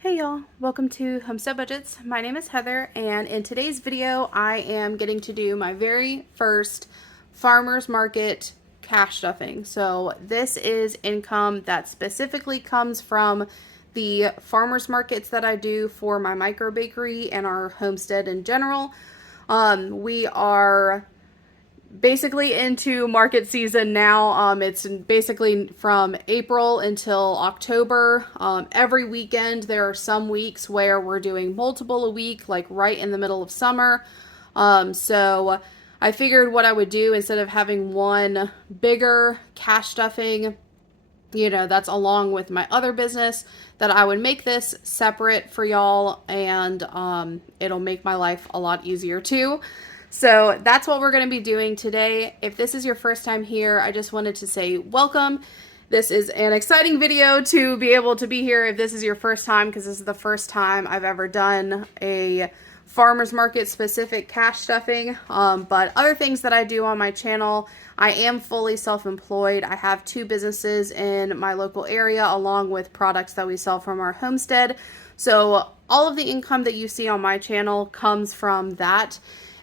Hey y'all, welcome to Homestead Budgets. My name is Heather, and in today's video I am getting to do my very first farmer's market cash stuffing. So this is income that specifically comes from the farmer's markets that I do for my micro bakery and our homestead in general. We are basically into market season now. It's basically from April until October. Every weekend, there are some weeks where we're doing multiple a week, like right in the middle of summer. So I figured what I would do instead of having one bigger cash stuffing, that's along with my other business, that I would make this separate for y'all, and it'll make my life a lot easier too. So that's what we're going to be doing today. If this is your first time here, I just wanted to say welcome. This is an exciting video to be able to be here if this is your first time, because this is the first time I've ever done a farmer's market specific cash stuffing. But other things that I do on my channel, I am fully self-employed. I have two businesses in my local area along with products that we sell from our homestead. So all of the income that you see on my channel comes from that.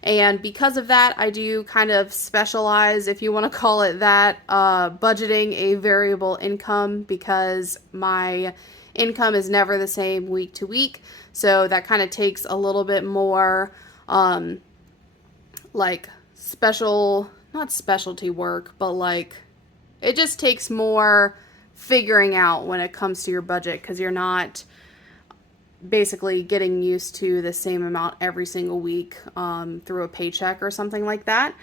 And because of that, I do kind of specialize, if you want to call it that, budgeting a variable income, because my income is never the same week to week. So that kind of takes a little bit more like not specialty work, but like it just takes more figuring out when it comes to your budget, because you're not basically getting used to the same amount every single week through a paycheck or something like that.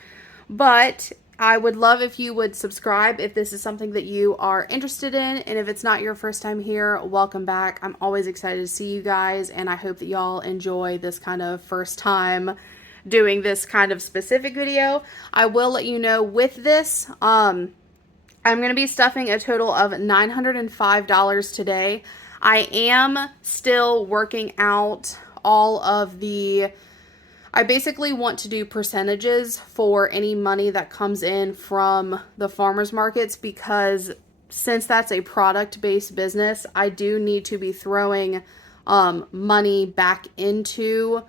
But I would love if you would subscribe if this is something that you are interested in. And if it's not your first time here, welcome back. I'm always excited to see you guys, and I hope that y'all enjoy this kind of first time doing this kind of specific video. I will let you know with this, I'm going to be stuffing a total of $905 today. I am still working out all of I basically want to do percentages for any money that comes in from the farmers markets, because since that's a product-based business, I do need to be throwing money back into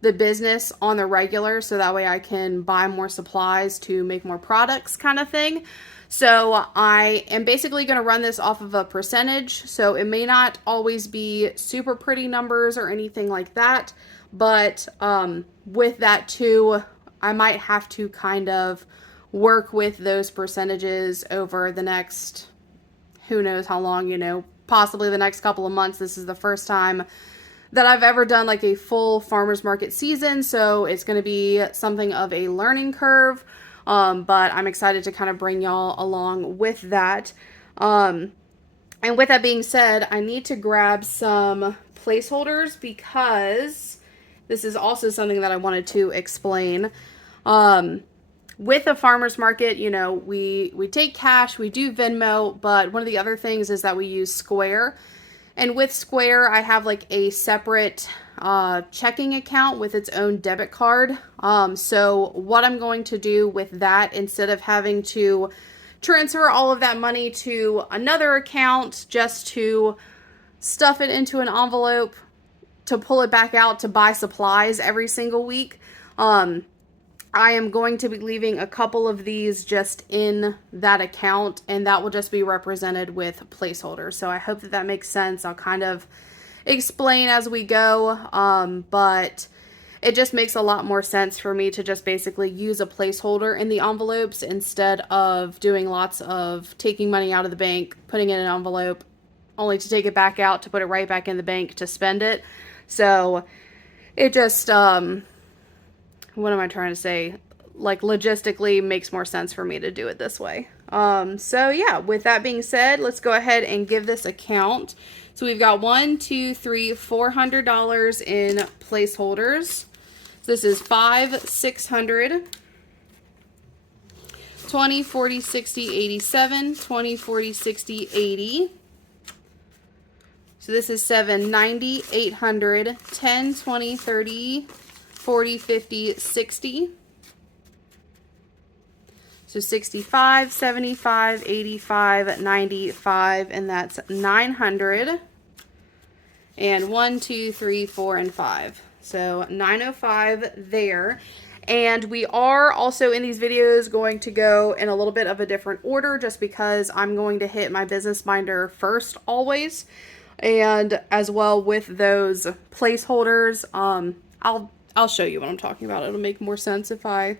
the business on the regular, so that way I can buy more supplies to make more products kind of thing. So I am basically going to run this off of a percentage. So it may not always be super pretty numbers or anything like that. But with that too, I might have to kind of work with those percentages over the next, who knows how long, possibly the next couple of months. This is the first time that I've ever done like a full farmer's market season. So it's going to be something of a learning curve. But I'm excited to kind of bring y'all along with that. And with that being said, I need to grab some placeholders, because this is also something that I wanted to explain. With a farmer's market, we take cash, we do Venmo, but one of the other things is that we use Square. And with Square, I have like a separate checking account with its own debit card. So what I'm going to do with that, instead of having to transfer all of that money to another account just to stuff it into an envelope to pull it back out to buy supplies every single week, I am going to be leaving a couple of these just in that account, and that will just be represented with placeholders. So I hope that that makes sense. I'll kind of explain as we go, but it just makes a lot more sense for me to just basically use a placeholder in the envelopes instead of doing lots of taking money out of the bank, putting it in an envelope, only to take it back out to put it right back in the bank to spend it. So it just, what am I trying to say? Like, logistically makes more sense for me to do it this way. So yeah, with that being said, let's go ahead and give this a count. So we've got $400 in placeholders. So this is 5, 600, 20, 40, 60, 87, 20, 40, 60, 80. So this is 7, 90, 800, 10, 20, 30, 40, 50, 60. So 65, 75, 85, 95, and that's 900. and 1, 2, 3, 4, and 5. So 905 there. And we are also in these videos going to go in a little bit of a different order just because I'm going to hit my business binder first always. And as well with those placeholders, I'll show you what I'm talking about. It'll make more sense if I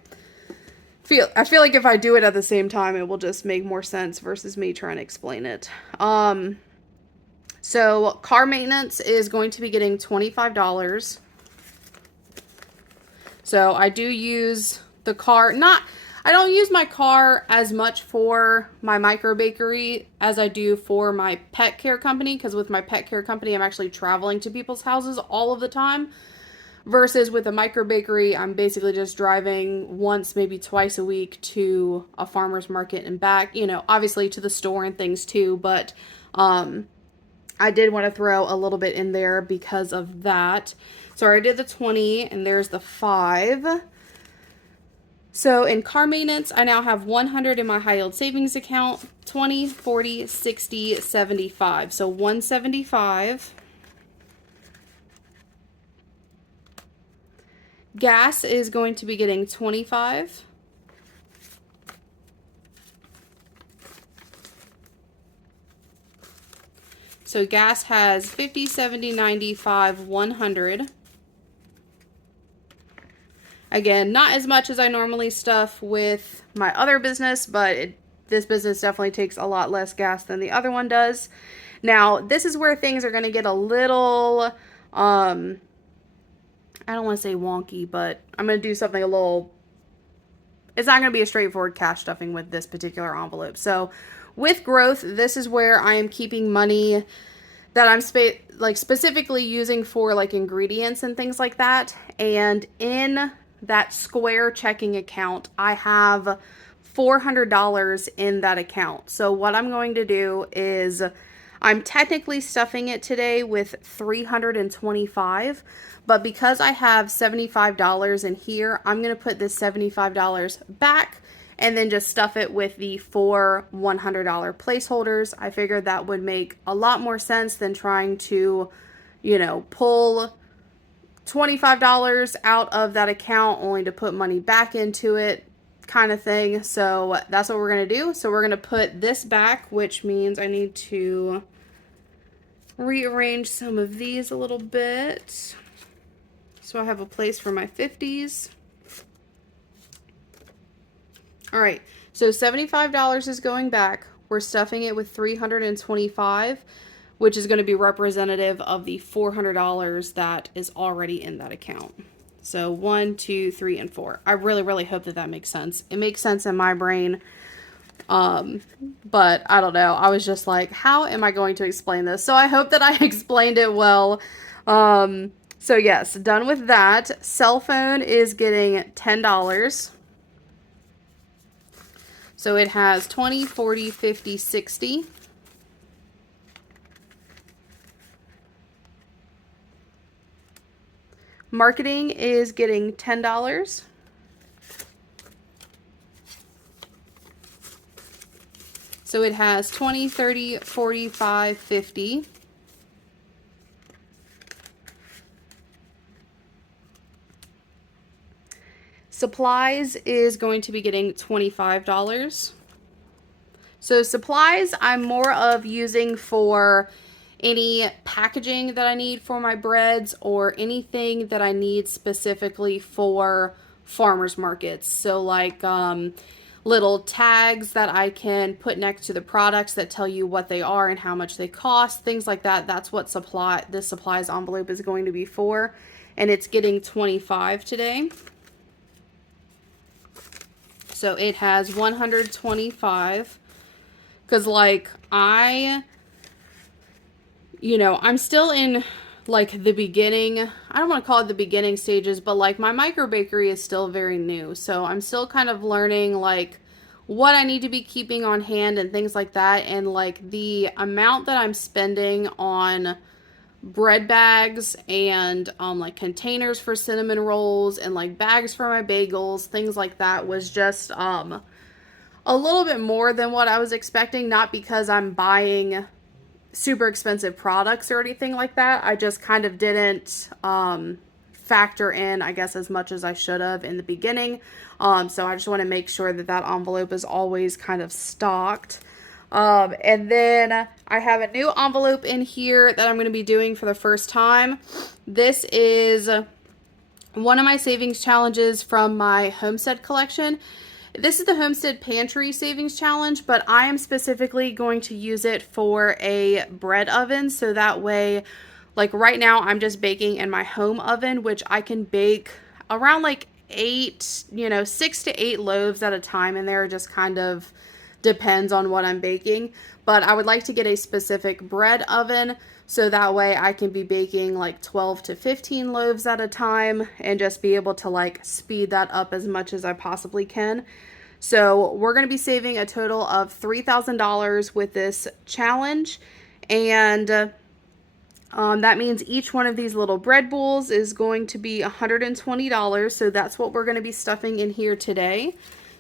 feel like if I do it at the same time, it will just make more sense versus me trying to explain it. So car maintenance is going to be getting $25. So I do use the car, I don't use my car as much for my micro bakery as I do for my pet care company, because with my pet care company, I'm actually traveling to people's houses all of the time. Versus with a micro bakery, I'm basically just driving once, maybe twice a week to a farmer's market and back, you know, obviously to the store and things too, but I did want to throw a little bit in there because of that. So I did the 20 and there's the 5. So in car maintenance, I now have 100 in my high yield savings account, 20, 40, 60, 75. So 175. Gas is going to be getting 25. So gas has 50, 70, 95, 100. Again, not as much as I normally stuff with my other business, but this business definitely takes a lot less gas than the other one does. Now, this is where things are going to get a little, I don't want to say wonky, but I'm going to do something a little, it's not going to be a straightforward cash stuffing with this particular envelope. So with growth, this is where I am keeping money that I'm specifically using for like ingredients and things like that. And in that square checking account, I have $400 in that account. So what I'm going to do is I'm technically stuffing it today with $325, but because I have $75 in here, I'm going to put this $75 back and then just stuff it with the 4 $100 placeholders. I figured that would make a lot more sense than trying to, you know, pull $25 out of that account only to put money back into it kind of thing. So that's what we're going to do. So we're going to put this back, which means I need to rearrange some of these a little bit. So I have a place for my 50s. All right, so $75 is going back. We're stuffing it with $325, which is going to be representative of the $400 that is already in that account. So 1, 2, 3, and 4. I really, really hope that that makes sense. It makes sense in my brain, but I don't know. I was just like, how am I going to explain this? So I hope that I explained it well. So yes, done with that. Cell phone is getting $10. So it has 20, 40, 50, 60. Marketing is getting $10. So it has 20, 30, 45, 50. Supplies is going to be getting $25. So supplies I'm more of using for any packaging that I need for my breads or anything that I need specifically for farmers markets. So like little tags that I can put next to the products that tell you what they are and how much they cost, things like that. That's what this supplies envelope is going to be for. And it's getting $25 today. So it has $125, because like I'm still in like the beginning, I don't want to call it the beginning stages, but like my micro bakery is still very new. So I'm still kind of learning like what I need to be keeping on hand and things like that. And like the amount that I'm spending on bread bags and like containers for cinnamon rolls and like bags for my bagels, things like that, was just a little bit more than what I was expecting. Not because I'm buying super expensive products or anything like that. I just kind of didn't factor in, I guess, as much as I should have in the beginning. So I just want to make sure that that envelope is always kind of stocked. And then I have a new envelope in here that I'm going to be doing for the first time. This is one of my savings challenges from my Homestead collection. This is the Homestead Pantry Savings Challenge, but I am specifically going to use it for a bread oven. So that way, like right now, I'm just baking in my home oven, which I can bake around like 6 to 8 loaves at a time in there. Just kind of depends on what I'm baking. But I would like to get a specific bread oven so that way I can be baking like 12 to 15 loaves at a time and just be able to like speed that up as much as I possibly can. So we're going to be saving a total of $3,000 with this challenge. And that means each one of these little bread bowls is going to be $120. So that's what we're going to be stuffing in here today.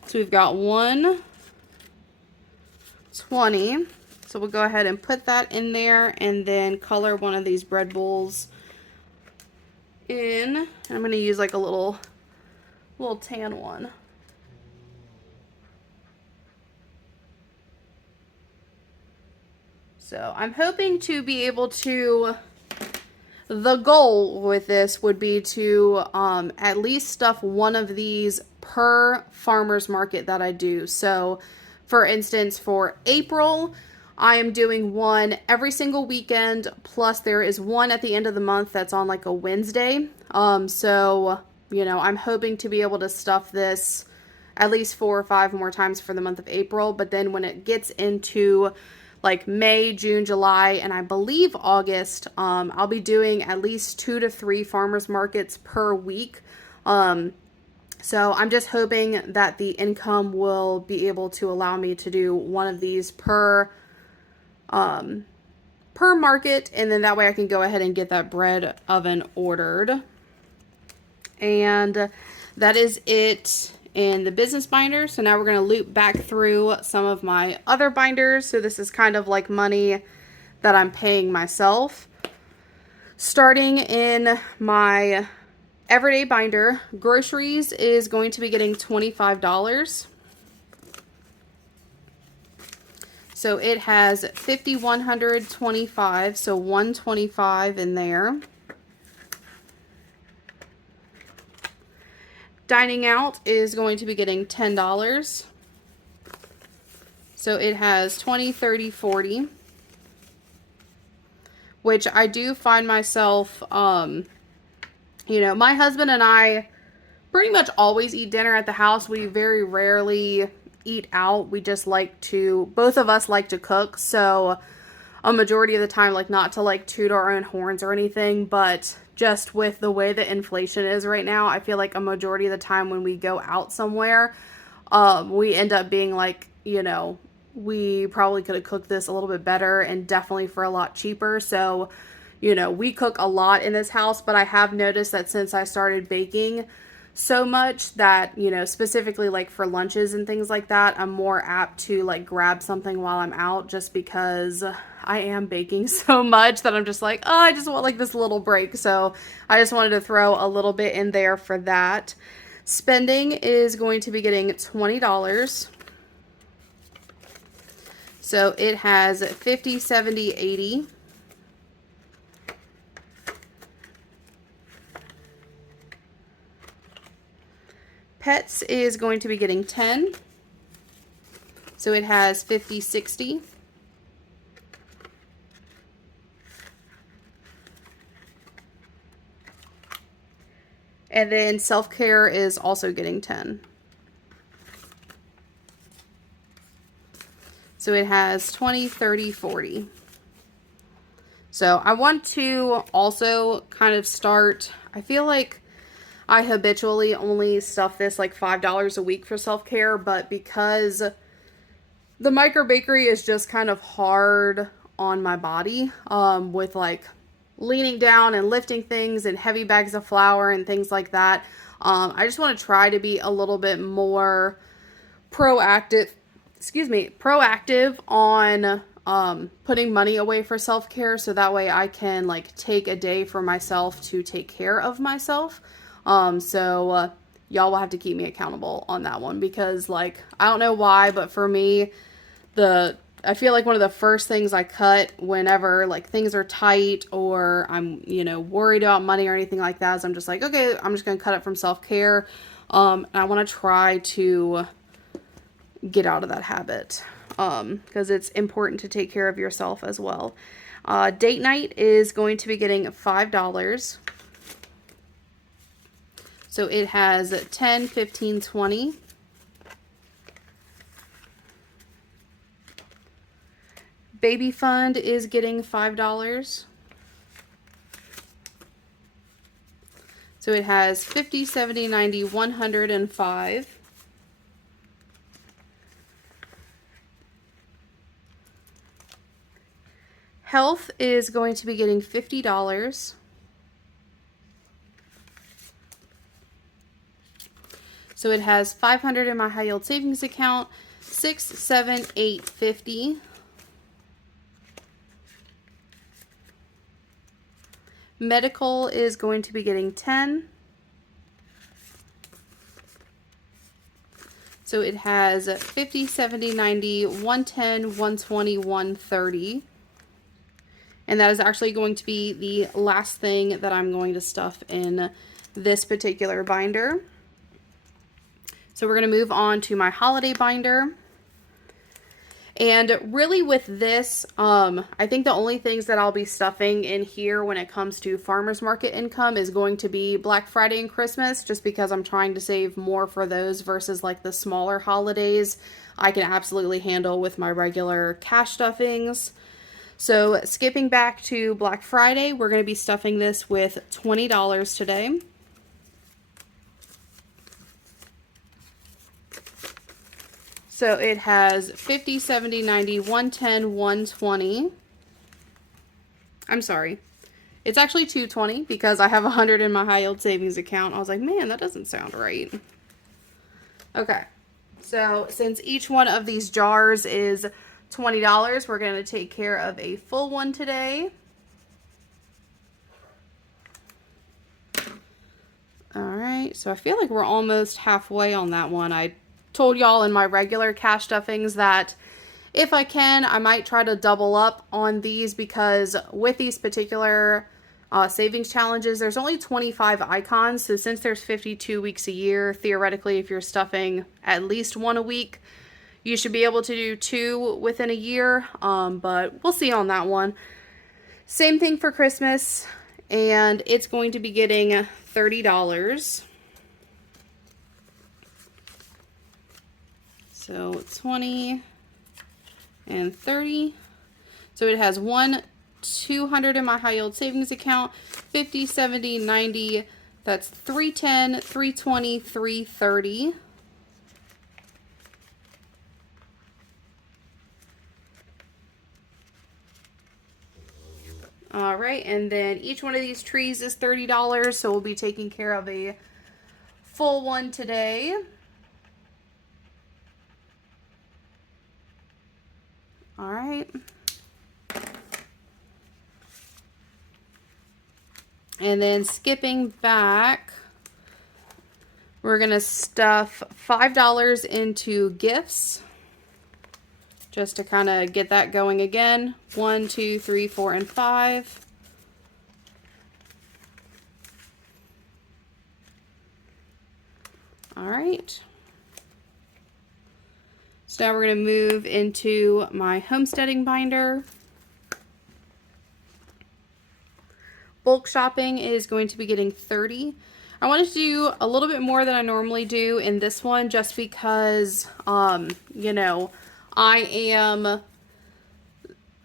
So we've got 120. So we'll go ahead and put that in there and then color one of these bread bowls in. And I'm going to use like a little tan one. So I'm hoping to be able to, the goal with this would be to at least stuff one of these per farmer's market that I do. So for instance, for April, I am doing one every single weekend, plus there is one at the end of the month that's on like a Wednesday. So, I'm hoping to be able to stuff this at least 4 or 5 more times for the month of April. But then when it gets into like May, June, July, and I believe August, I'll be doing at least 2 to 3 farmers markets per week. So I'm just hoping that the income will be able to allow me to do one of these per market, and then that way I can go ahead and get that bread oven ordered. And that is it in the business binder. So now we're going to loop back through some of my other binders. So this is kind of like money that I'm paying myself. Starting in my everyday binder, groceries is going to be getting $25. So it has 5,125, so 125 in there. Dining out is going to be getting $10. So it has 20, 30, 40. Which I do find myself, my husband and I pretty much always eat dinner at the house. We very rarely eat out. We just both of us like to cook. So a majority of the time, like not to like toot our own horns or anything, but just with the way that inflation is right now, I feel like a majority of the time when we go out somewhere, we end up being like, we probably could have cooked this a little bit better and definitely for a lot cheaper. So, we cook a lot in this house, but I have noticed that since I started baking so much that, specifically like for lunches and things like that, I'm more apt to like grab something while I'm out just because I am baking so much that I'm just like, oh, I just want like this little break. So I just wanted to throw a little bit in there for that. Spending is going to be getting $20. So it has 50, 70, 80. Pets is going to be getting 10. So it has 50, 60. And then self-care is also getting 10. So it has 20, 30, 40. So I want to also kind of start, I feel like I habitually only stuff this like $5 a week for self-care, but because the micro bakery is just kind of hard on my body, with like leaning down and lifting things and heavy bags of flour and things like that. I just want to try to be a little bit more proactive on putting money away for self-care, so that way I can like take a day for myself to take care of myself. So y'all will have to keep me accountable on that one, because like, I don't know why, but for me, I feel like one of the first things I cut whenever like things are tight or I'm, worried about money or anything like that, is I'm just like, okay, I'm just going to cut it from self-care. And I want to try to get out of that habit, because it's important to take care of yourself as well. Date night is going to be getting $5. So it has 10, 15, 20. Baby fund is getting $5. So it has 50, 70, 90, 105. Health is going to be getting $50. So it has 500 in my high yield savings account, 6, 7, 8, 50. Medical is going to be getting 10. So it has 50, 70, 90, 110, 120, 130. And that is actually going to be the last thing that I'm going to stuff in this particular binder. So we're going to move on to my holiday binder. And really with this, I think the only things that I'll be stuffing in here when it comes to farmers market income is going to be Black Friday and Christmas, just because I'm trying to save more for those versus like the smaller holidays I can absolutely handle with my regular cash stuffings. So skipping back to Black Friday, we're going to be stuffing this with $20 today. So it has 50, 70, 90, 110, 120. I'm sorry. It's actually 220 because I have 100 in my high yield savings account. I was like, man, that doesn't sound right. Okay. So since each one of these jars is $20, we're going to take care of a full one today. All right. So I feel like we're almost halfway on that one. I told y'all in my regular cash stuffings that if I can, I might try to double up on these, because with these particular savings challenges, there's only 25 icons. So since there's 52 weeks a year, theoretically, if you're stuffing at least one a week, you should be able to do 2 within a year, but we'll see on that one. Same thing for Christmas, and it's going to be getting $30. So 20 and 30. So it has 200 in my high yield savings account, 50, 70, 90. That's 310, 320, 330. All right, and then each one of these trees is $30, so we'll be taking care of a full one today. All right. And then skipping back, we're going to stuff $5 into gifts, just to kind of get that going again. 1, 2, 3, 4, and 5. All right. So now we're going to move into my homesteading binder. Bulk shopping is going to be getting 30. I wanted to do a little bit more than I normally do in this one, just because, you know, I am,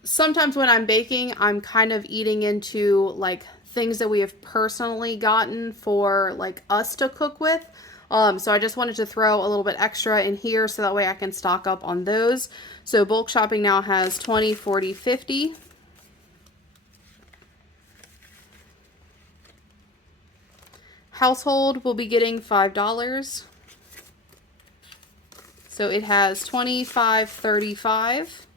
sometimes when I'm baking, I'm kind of eating into like things that we have personally gotten for like us to cook with. So I just wanted to throw a little bit extra in here so that way I can stock up on those. So bulk shopping now has 20, 40, 50. Household will be getting $5. So it has 25, 35.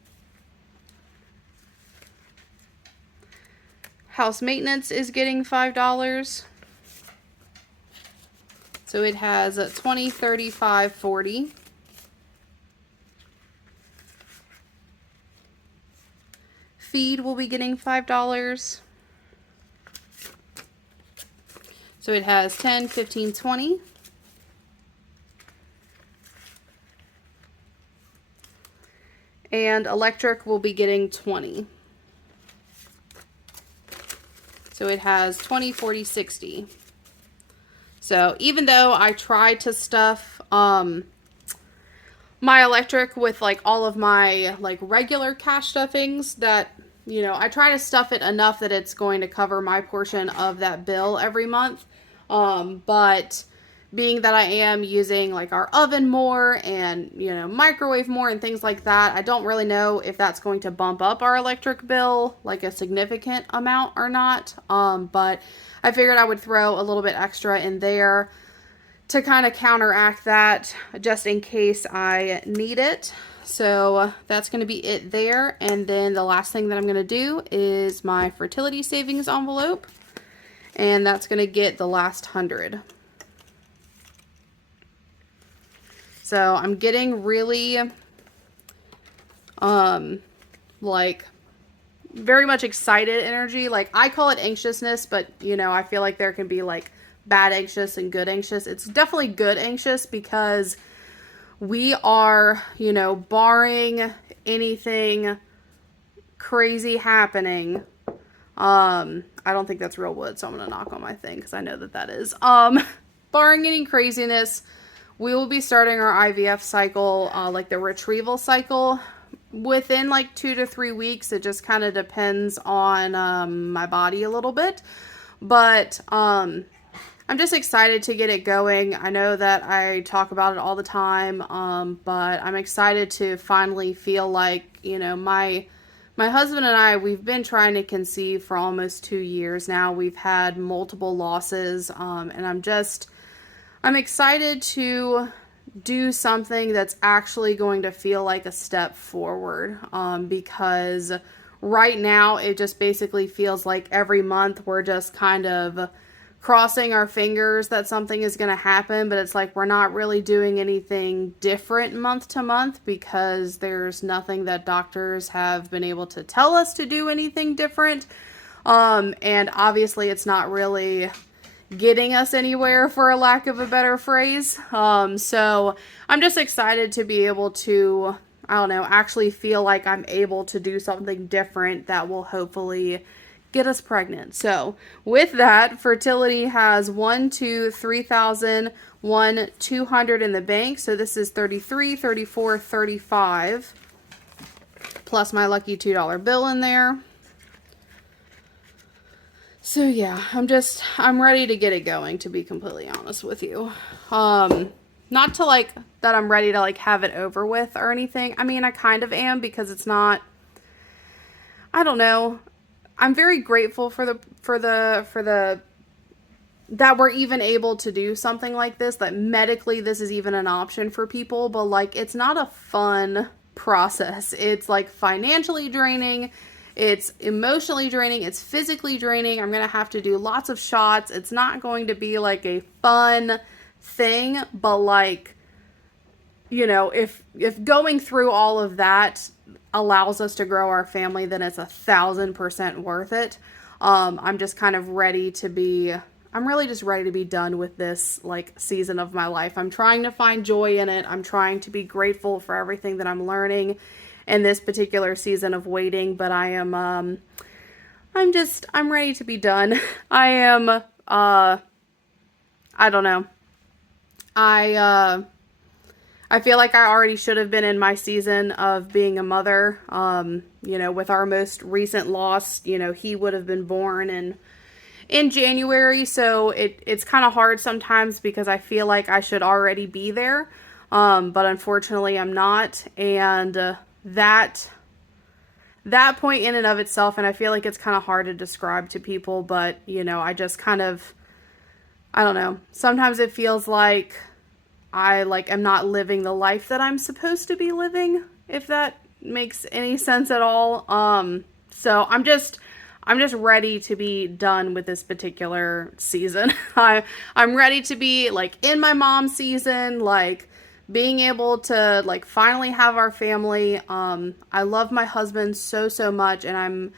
House maintenance is getting $5. So it has 20, 35, 40. Feed will be getting $5. So it has 10, 15, 20. And electric will be getting 20. So it has 20, 40, 60. So even though I tried to stuff my electric with like all of my like regular cash stuffings, that, you know, I try to stuff it enough that it's going to cover my portion of that bill every month. But being that I am using like our oven more and, you know, microwave more and things like that, I don't really know if that's going to bump up our electric bill like a significant amount or not. But I figured I would throw a little bit extra in there to kind of counteract that just in case I need it. So that's going to be it there. And then the last thing that I'm going to do is my Fertility Savings envelope. And that's going to get the last 100. So I'm getting really, like, very much excited energy. Like, I call it anxiousness, but, you know, I feel like there can be, like, bad anxious and good anxious. It's definitely good anxious because we are, you know, barring anything crazy happening. I don't think that's real wood, so I'm going to knock on my thing because I know that that is. Barring any craziness, we will be starting our IVF cycle, like the retrieval cycle, within like 2 to 3 weeks. It just kind of depends on my body a little bit. But I'm just excited to get it going. I know that I talk about it all the time, but I'm excited to finally feel like, you know, my husband and I, we've been trying to conceive for almost 2 years now. We've had multiple losses, and I'm excited to do something that's actually going to feel like a step forward, because right now it just basically feels like every month we're just kind of crossing our fingers that something is going to happen, but it's like we're not really doing anything different month to month because there's nothing that doctors have been able to tell us to do anything different. And obviously it's not really getting us anywhere, for a lack of a better phrase. So I'm just excited to be able to, I don't know, actually feel like I'm able to do something different that will hopefully get us pregnant. So with that, fertility has 3,000, 200 in the bank. So this is 33, 34, 35, plus my lucky $2 bill in there. So yeah, I'm ready to get it going, to be completely honest with you. Not to like that I'm ready to like have it over with or anything. I mean, I kind of am, because it's not, I don't know. I'm very grateful for the that we're even able to do something like this, that medically this is even an option for people, but like it's not a fun process. It's like financially draining. It's emotionally draining. It's physically draining. I'm going to have to do lots of shots. It's not going to be like a fun thing, but like, you know, if going through all of that allows us to grow our family, then it's 1,000% worth it. I'm just kind of ready to be, I'm really just ready to be done with this like season of my life. I'm trying to find joy in it. I'm trying to be grateful for everything that I'm learning in this particular season of waiting, but I'm ready to be done. I am, I don't know. I feel like I already should have been in my season of being a mother. You know, with our most recent loss, you know, he would have been born in January, so it's kind of hard sometimes because I feel like I should already be there, but unfortunately I'm not, and that point in and of itself, and I feel like it's kind of hard to describe to people, but, you know, I just kind of, I don't know, sometimes it feels like I like am not living the life that I'm supposed to be living, if that makes any sense at all. So I'm just ready to be done with this particular season. I'm ready to be like in my mom season, like being able to like finally have our family. I love my husband so much, and I'm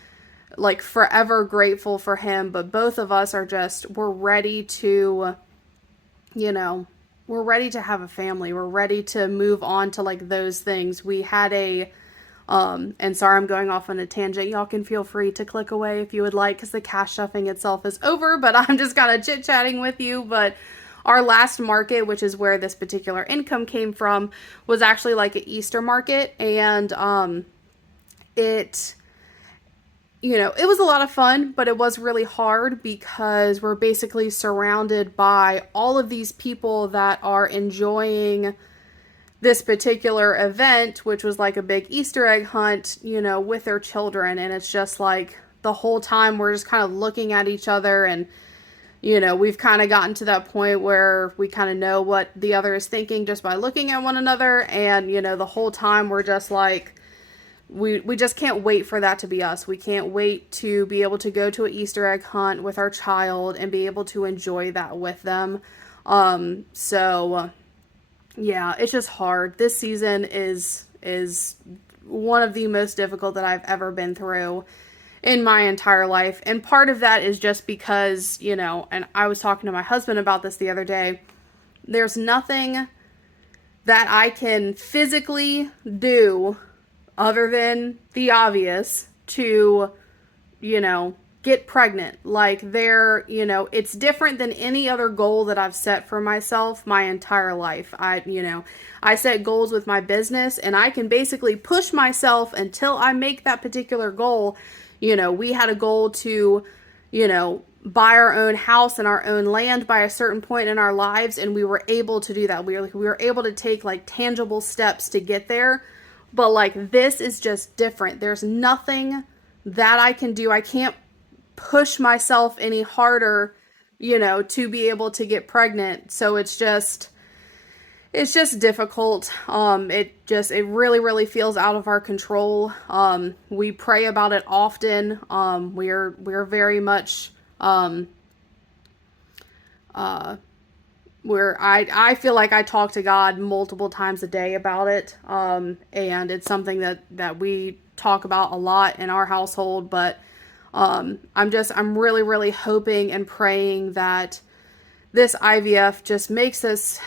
like forever grateful for him, but both of us are just, we're ready to, you know, we're ready to have a family. We're ready to move on to like those things. We had a and sorry, I'm going off on a tangent. Y'all can feel free to click away if you would like, because the cash stuffing itself is over, but I'm just kind of chit-chatting with you. But our last market, which is where this particular income came from, was actually like an Easter market. And it, you know, it was a lot of fun, but it was really hard because we're basically surrounded by all of these people that are enjoying this particular event, which was like a big Easter egg hunt, you know, with their children. And it's just like the whole time we're just kind of looking at each other, and, you know, we've kind of gotten to that point where we kind of know what the other is thinking just by looking at one another. And, you know, the whole time we're just like, we just can't wait for that to be us. We can't wait to be able to go to an Easter egg hunt with our child and be able to enjoy that with them. Yeah, it's just hard. This season is one of the most difficult that I've ever been through in my entire life. And part of that is just because, you know, and I was talking to my husband about this the other day, there's nothing that I can physically do other than the obvious to, you know, get pregnant. Like you know, it's different than any other goal that I've set for myself my entire life. I set goals with my business, and I can basically push myself until I make that particular goal. You know, we had a goal to, you know, buy our own house and our own land by a certain point in our lives, and we were able to do that. We were able to take like tangible steps to get there. But like, this is just different. There's nothing that I can do. I can't push myself any harder, you know, to be able to get pregnant. So it's just difficult. It really feels out of our control. We pray about it often. We're very much, where I feel like I talk to God multiple times a day about it. And it's something that we talk about a lot in our household, but I'm really hoping and praying that this IVF just makes us,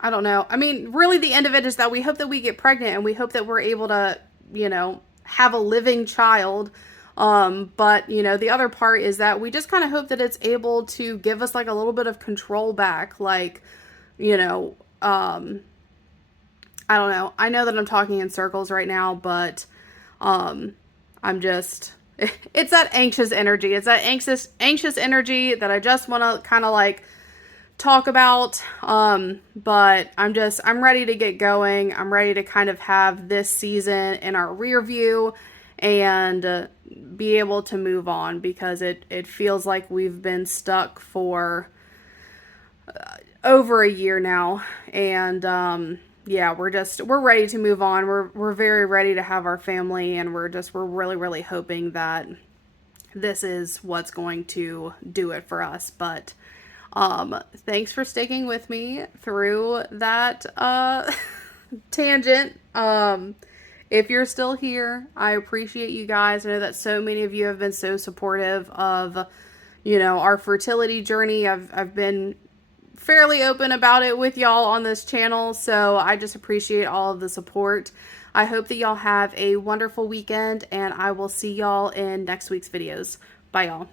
I don't know. I mean, really the end of it is that we hope that we get pregnant, and we hope that we're able to, you know, have a living child. But, you know, the other part is that we just kind of hope that it's able to give us like a little bit of control back. Like, you know, I don't know. I know that I'm talking in circles right now, but, I'm just, it's that anxious energy. It's that anxious energy that I just want to kind of like talk about. But I'm ready to get going. I'm ready to kind of have this season in our rear view and be able to move on, because it feels like we've been stuck for over a year now. And yeah, we're ready to move on. We're very ready to have our family, and we're really hoping that this is what's going to do it for us. But thanks for sticking with me through that tangent. If you're still here, I appreciate you guys. I know that so many of you have been so supportive of, you know, our fertility journey. I've been fairly open about it with y'all on this channel, so I just appreciate all of the support. I hope that y'all have a wonderful weekend, and I will see y'all in next week's videos. Bye, y'all.